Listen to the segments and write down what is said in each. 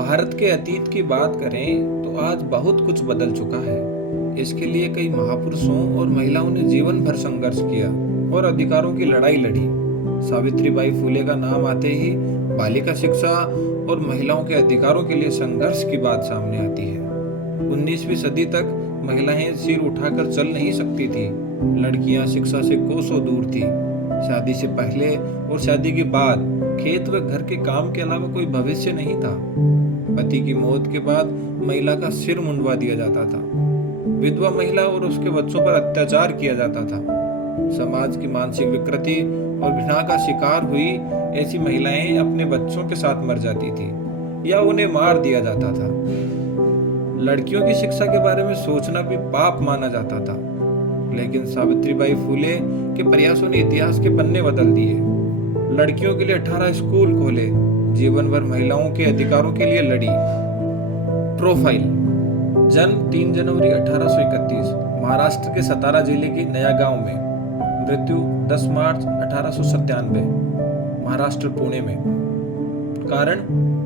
भारत के अतीत की बात करें तो आज बहुत कुछ बदल चुका है। इसके लिए कई महापुरुषों और महिलाओं ने जीवन भर संघर्ष किया और अधिकारों की लड़ाई लड़ी। सावित्रीबाई फुले का नाम आते ही बालिका शिक्षा और महिलाओं के अधिकारों के लिए संघर्ष की बात सामने आती है। 19वीं सदी तक महिलाएं सिर उठाकर चल नहीं सकती थी। लड़कियां शिक्षा से कोसों दूर थी। शादी से पहले और शादी के बाद खेत व घर के काम के अलावा कोई भविष्य नहीं था। पति की मौत के बाद महिला का सिर मुंडवा दिया जाता था। विधवा महिला और उसके बच्चों पर अत्याचार किया जाता था। समाज की मानसिक विकृति और घृणा का शिकार हुई ऐसी महिलाएं अपने बच्चों के साथ मर जाती थी या उन्हें मार दिया जाता था। लड़कियों की शिक्षा के बारे में सोचना भी पाप माना जाता था। लेकिन सावित्रीबाई फुले के प्रयासों ने इतिहास के पन्ने बदल दिए। लड़कियों के लिए 18 स्कूल खोले, जीवन भर महिलाओं के अधिकारों के लिए लड़ी। प्रोफाइल: जन्म 3 जनवरी 1831, महाराष्ट्र के सतारा जिले के नया गांव में। मृत्यु 10 मार्च 1897, महाराष्ट्र पुणे में। कारण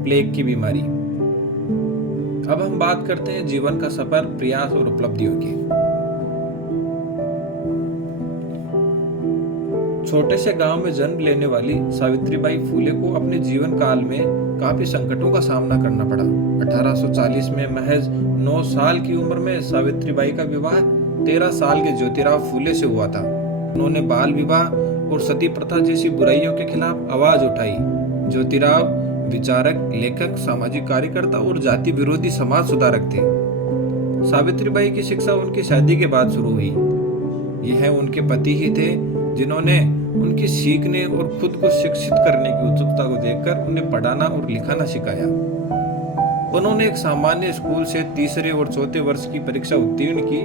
प्लेग की बीमारी। अब हम बात करते हैं जीवन का सफर, प्रयास और उपलब्धियों की। छोटे से गांव में जन्म लेने वाली सावित्रीबाई फुले को अपने जीवन काल में काफी संकटों का सामना करना पड़ा। 1840 में महज 9 साल की उम्र में सावित्रीबाई का विवाह 13 साल के ज्योतिराव फुले से हुआ था। उन्होंने बाल विवाह और सती प्रथा जैसी बुराइयों के खिलाफ आवाज उठाई। ज्योतिराव विचारक, लेखक, सामाजिक कार्यकर्ता और जाति विरोधी समाज सुधारक थे। सावित्रीबाई की शिक्षा उनकी शादी के बाद शुरू हुई। यह उनके पति ही थे जिन्होंने उनकी सीखने और खुद को शिक्षित करने की उत्सुकता को देखकर उन्हें पढ़ाना और लिखाना सिखाया। उन्होंने एक सामान्य स्कूल से तीसरे और चौथे वर्ष की परीक्षा उत्तीर्ण की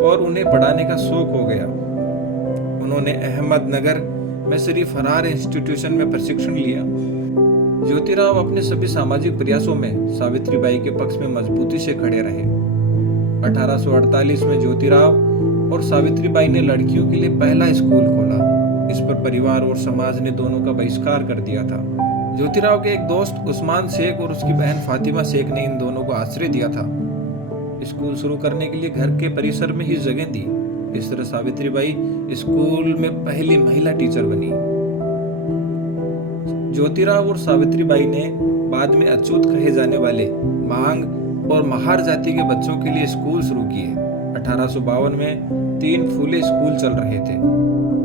और उन्हें पढ़ाने का शौक हो गया। उन्होंने अहमदनगर में श्री फरहार इंस्टीट्यूशन में प्रशिक्षण लिया। ज्योतिराव अपने सभी सामाजिक प्रयासों में सावित्रीबाई के पक्ष में मजबूती से खड़े रहे। 1848 में ज्योतिराव और सावित्रीबाई ने लड़कियों के लिए पहला स्कूल खोला। इस पर परिवार और समाज ने दोनों का बहिष्कार कर दिया था। ज्योतिराव के एक दोस्त उस्मान शेख और उसकी बहन फातिमा शेख ने इन दोनों को आश्रय दिया था। स्कूल शुरू करने के लिए घर के परिसर में ही जगह दी। इस तरह सावित्रीबाई स्कूल में पहली महिला टीचर बनी। ज्योतिराव और सावित्रीबाई ने बाद में अछूत कहे जाने वाले मांग और महार जाति के बच्चों के लिए स्कूल शुरू किए। 1852 में 3 फुले स्कूल चल रहे थे।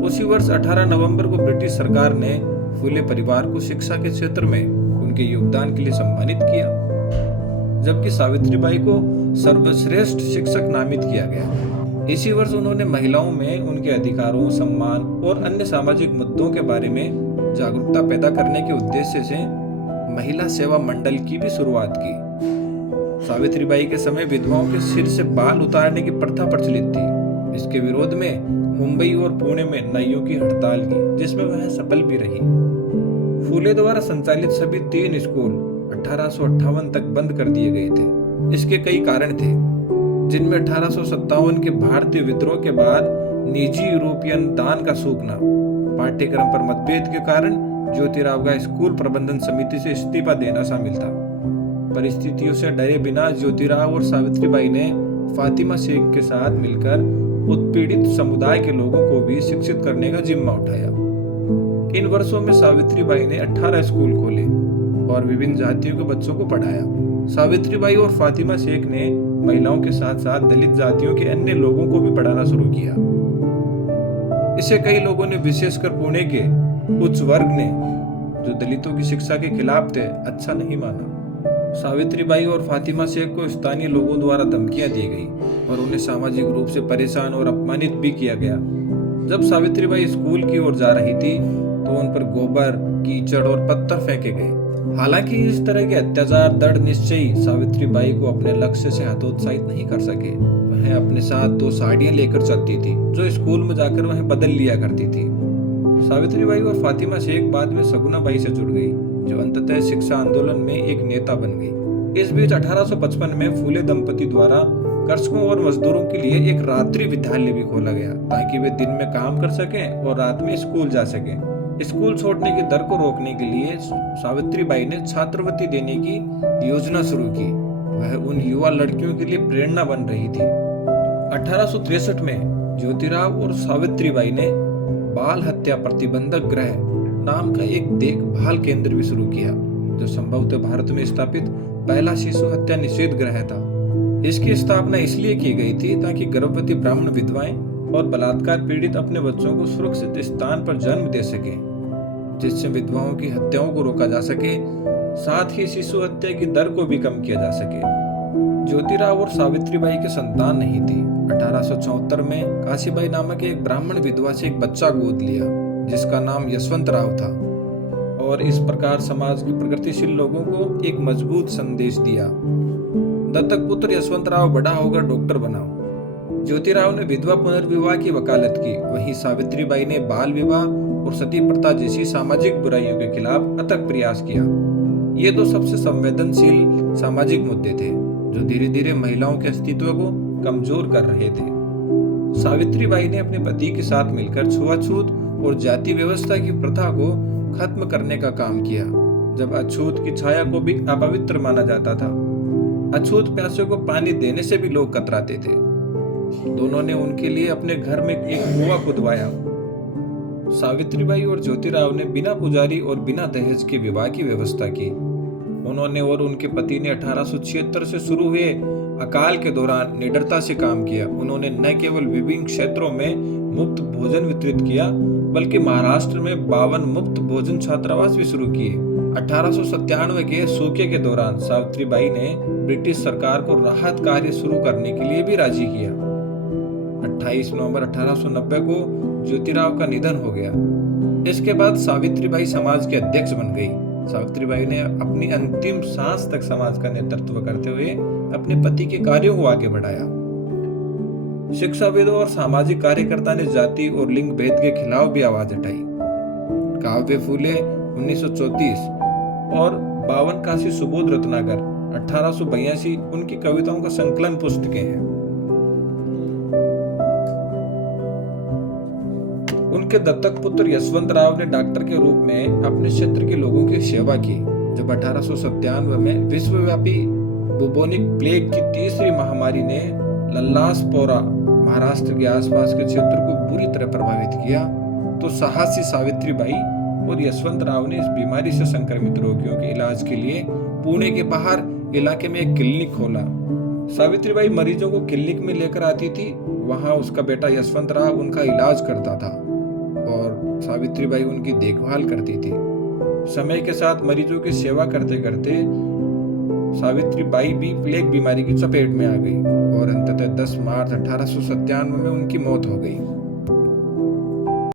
उसी वर्ष 18 नवंबर को ब्रिटिश सरकार ने फुले परिवार को शिक्षा के क्षेत्र में उनके योगदान के लिए सम्मानित किया, जबकि सावित्रीबाई को सर्वश्रेष्ठ शिक्षक नामित किया गया। इसी वर्ष उन्होंने महिलाओं में उनके अधिकारों, सम्मान और अन्य सामाजिक मुद्दों के बारे में जागरूकता पैदा करने के उद्देश्य से महिला सेवा मंडल की भी शुरुआत की। सावित्रीबाई के समय विधवाओं के सिर से बाल उतारने की प्रथा प्रचलित थी। इसके विरोध में मुंबई और पुणे में नाइयों की हड़ताल की, जिसमें वह सफल भी रही। फुले द्वारा संचालित सभी 3 स्कूल 1858 तक बंद कर दिए गए थे। इसके कई कारण थे, जिनमें 1857 के भारतीय विद्रोह के बाद निजी यूरोपियन दान का सूखना, पाठ्यक्रम पर मतभेद के कारण ज्योतिराव का स्कूल प्रबंधन समिति से इस्तीफा देना शामिल था। परिस्थितियों से डरे बिना ज्योतिराव और सावित्रीबाई ने फातिमा शेख के साथ मिलकर उत्पीड़ित समुदाय के लोगों को भी शिक्षित करने का जिम्मा उठाया। इन वर्षों में सावित्रीबाई ने 18 स्कूल खोले और विभिन्न जातियों के बच्चों को पढ़ाया। सावित्रीबाई और फातिमा शेख ने महिलाओं के साथ साथ दलित जातियों के अन्य लोगों को भी पढ़ाना शुरू किया। इसे कई लोगों ने, विशेषकर पुणे के उच्च वर्ग ने, जो दलितों की शिक्षा के खिलाफ थे, अच्छा नहीं माना। सावित्रीबाई और फातिमा शेख को स्थानीय लोगों द्वारा धमकियां दी गई और उन्हें सामाजिक रूप से परेशान और अपमानित भी किया गया। जब सावित्रीबाई स्कूल की ओर जा रही थी तो उन पर गोबर, कीचड़ और पत्थर फेंके गए। हालांकि इस तरह के अत्याचार दृढ़ निश्चयी सावित्रीबाई को अपने लक्ष्य से हतोत्साहित नहीं कर सके। वह अपने साथ 2 साड़ियां लेकर चलती थी, जो स्कूल में जाकर वह बदल लिया करती थी। सावित्रीबाई और फातिमा शेख बाद में सगुनाबाई से जुड़ गई, जो अंततः शिक्षा आंदोलन में एक नेता बन गई। इस बीच 1855 में फुले दंपति द्वारा कृषकों और मजदूरों के लिए एक रात्रि विद्यालय भी खोला गया, ताकि वे दिन में काम कर सकें और रात में स्कूल जा सकें। स्कूल छोड़ने की दर को रोकने के लिए सावित्रीबाई ने छात्रवृत्ति देने की योजना शुरू की। वह उन युवा लड़कियों के लिए प्रेरणा बन रही थी। 1863 में ज्योतिराव और सावित्रीबाई ने बाल हत्या प्रतिबंधक गृह नाम का एक देखभाल केंद्र भी शुरू किया, जो संभवतः भारत में स्थापित पहला शिशु हत्या निषेध गृह था। इसकी स्थापना इसलिए की गई थी ताकि गर्भवती ब्राह्मण विधवाएं और बलात्कार पीड़ित अपने बच्चों को सुरक्षित स्थान पर जन्म दे सके, जिससे विधवाओं की हत्याओं को रोका जा सके, साथ ही शिशु हत्या की दर को भी कम किया जा सके। ज्योतिराव और सावित्रीबाई के संतान नहीं थी। 1874 में काशीबाई नामक एक ब्राह्मण विधवा से एक बच्चा गोद लिया, जिसका नाम यशवंतराव था, और इस प्रकार समाज के प्रगतिशील लोगों को एक मजबूत संदेश दिया। दत्तक पुत्र यशवंतराव बड़ा होकर डॉक्टर बना। ज्योतिराव ने विधवा पुनर्विवाह की वकालत की, वहीं सावित्रीबाई ने बाल विवाह और सती प्रथा जैसी सामाजिक बुराइयों के खिलाफ अथक प्रयास किया। ये तो सबसे संवेदनशील सामाजिक मुद्दे थे, जो धीरे धीरे महिलाओं के अस्तित्व को कमजोर कर रहे थे। सावित्रीबाई ने अपने पति के साथ मिलकर छुआछूत और जाति व्यवस्था की प्रथा को खत्म करने का काम किया, जब अछूत की छाया को भी अपवित्र माना जाता था। अछूत प्यासे को पानी देने से भी लोग कतराते थे। दोनों ने उनके लिए अपने घर में एक कुआं खुदवाया। सावित्रीबाई और ज्योतिराव ने बिना पुजारी और बिना दहेज के विवाह की व्यवस्था की। उन्होंने और उनके पति ने 1876 से शुरू हुए अकाल के दौरान निडरता से काम किया। उन्होंने न केवल विभिन्न क्षेत्रों में मुफ्त भोजन वितरित किया, बल्कि महाराष्ट्र में 52 मुफ्त भोजन छात्रावास भी शुरू किए। 1897 के सूखे के दौरान सावित्रीबाई ने ब्रिटिश सरकार को राहत कार्य शुरू करने के लिए भी राजी किया। 28 नवंबर 1890 को ज्योतिराव का निधन हो गया। इसके बाद सावित्रीबाई समाज के अध्यक्ष बन गई। सावित्रीबाई ने अपनी अंतिम सांस तक समाज का नेतृत्व करते हुए अपने पति के कार्यों को आगे बढ़ाया। शिक्षाविदों और सामाजिक कार्यकर्ता ने जाति और लिंग भेद के खिलाफ भी आवाज उठाई। काव्य फूले 1934 और 52 काशी सुबोध रत्नाकर 1882 उनकी कविताओं का संकलन पुस्तकें हैं। उनके दत्तक पुत्र यशवंतराव ने डॉक्टर के रूप में अपने क्षेत्र के लोगों की सेवा की। जब 1897 में विश्वव्यापी बुबोनिक प्लेग की तीसरी महामारी ने लल्लासपोरा महाराष्ट्र के आसपास के क्षेत्र को बुरी तरह प्रभावित किया, तो साहसी सावित्रीबाई और यशवंतराव ने इस बीमारी से संक्रमित रोगियों के इलाज के लिए पुणे के बाहर इलाके में एक क्लिनिक खोला। सावित्रीबाई मरीजों को क्लिनिक में लेकर आती थी। वहां उसका बेटा यशवंतराव उनका इलाज करता था और सावित्रीबाई उनकी देखभाल करती थी। समय के साथ मरीजों की सेवा करते करते सावित्रीबाई भी प्लेग बीमारी की चपेट में आ गई और अंततः 10 मार्च 1897 में उनकी मौत हो गई।